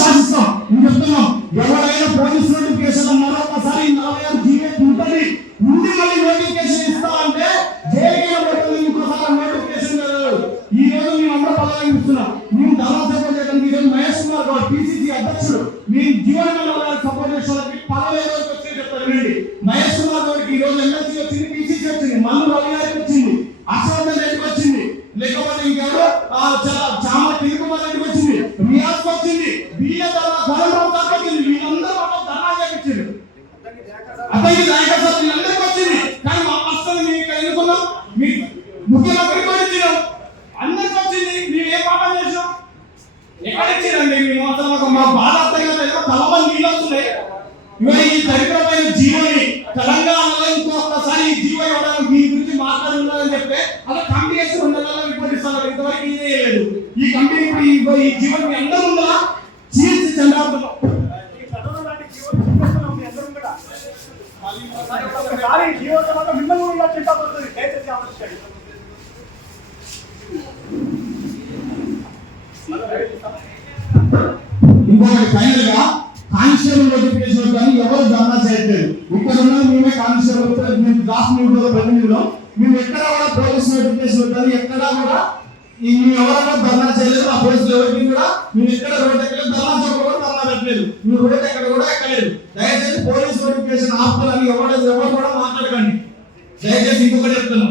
శాసిస్తాం నేను చెప్తున్నాం ఎవరైనా పోలీస్ నోటిఫికేషన్ మరొకసారి నలభై ఆరు జీవే ఉంటుంది. ముందు మళ్ళీ నోటిఫికేషన్ ఇస్తా అంటే జైలుకి పోతుంది ఇంకోసారి నోటిఫికేషన్ ఈ రోజు మేము అందరూ పదవిస్తున్నాం మేము ధర్నా సపోర్ట్ చేయడానికి ఈరోజు మహేష్ కుమార్ గౌడ్ పిసిసి అధ్యక్షుడు. మీ జీవన గారికి సపోర్ట్ చేసే వాళ్ళకి పదవి రోజు వచ్చి చెప్తారు వినండి. మహేష్ కుమార్ గౌడ్కి ఈ రోజు ఎన్ఎస్సీ వచ్చింది పిసిసి వచ్చింది. మనం వీళ్ళ ధర్నా గౌరవం దాకా వీళ్ళందరూ మాకు ధర్నా చేయించారు అతనికి నాయకత్వం వీళ్ళందరికీ వచ్చింది. కానీ మా వస్తుంది మీ ఇక్కడ ఎన్నుకున్నాం. మీ ముఖ్యమంత్రికి కూడా ఇచ్చినాం అందరికి వచ్చింది. మేము ఏ పాఠం చేసినాం? ఎక్కడ ఇచ్చిరండి మేము అసలు మా బాధ అర్థం కాదు నీళ్ళు వస్తున్నాయి. ఇవాళ ఈ దరిద్రమైన జీవోని తెలంగాణలో ఇంకొకసారి ఈ జీవో ఇవ్వడానికి మీ గురించి మాట్లాడుతున్నారని చెప్తే అలా కమిటీ వేసి రెండు నెలల్లో రిపోర్ట్ ఇంతవరకు ఇదే లేదు ఈ కంపెనీ ఇప్పుడు ఈ- ఈ జీవో మీ ఒకసారి జీవో తర్వాత మిమ్మల్ని కూడా చింతపడుతుంది దయచేసి ఆలోచించండి. ఇంకొకటి ఫైనల్గా కానిస్టేబుల్ నోటిఫికేషన్ కానీ ఎవరు ధర్నా చేయట్లేదు. ఇక్కడ ఉన్న మేమే కానిస్టేబుల్ మేము మీడియాలో మేము ఎక్కడ కూడా పోలీస్ నోటిఫికేషన్ కానీ ఎక్కడ కూడా మేము ఎవరైనా ధర్నా చేయలేదు ఆ పోలీసులు ఎవరికి కూడా మేము ఎక్కడ రోడ్ ఎక్కడ ధర్నా చౌక ధర్నా పెట్టలేదు. మేము రోడ్ ఎక్కడ కూడా ఎక్కలేదు. కమ్యూనికేషన్ పోలీస్ నోటిఫికేషన్ ఎవరు ఎవరు కూడా మాట్లాడకండి. దయచేసి ఇంకొకటి చెప్తున్నాం.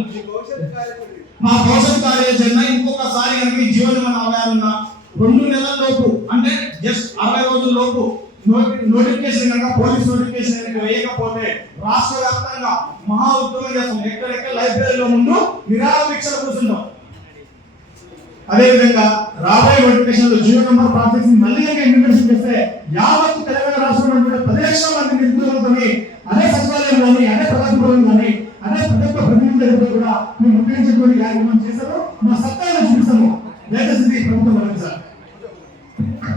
మా భవిష్యత్ కార్యాచరణ ఇంకొకసారి కనుక ఈ జీవనం మన రెండు నెలల లోపు అంటే జస్ట్ అరవై రోజుల లోపు నోటిఫికేషన్ కనుక పోలీస్ నోటిఫికేషన్ కనుక వేయకపోతే రాష్ట్ర వ్యాప్తంగా మహా ఉద్యమం చేస్తాం. ఎక్కడెక్కడ లైబ్రరీలో ముందు నిరాహార కూర్చుంటాం. అదేవిధంగా రాబోయే నోటిఫికేషన్లో జియో నెంబర్ ప్రాసెస్ మళ్ళీ కనుక ఇంప్లిమెంటేషన్ చేస్తే యావత్ ఒక్క కూడా మేము ముఖ్యించేటువంటి కార్యక్రమం చేశారు మా సత్తాలను చూపిస్తాము దయచేసి ప్రభుత్వం వరకు సార్.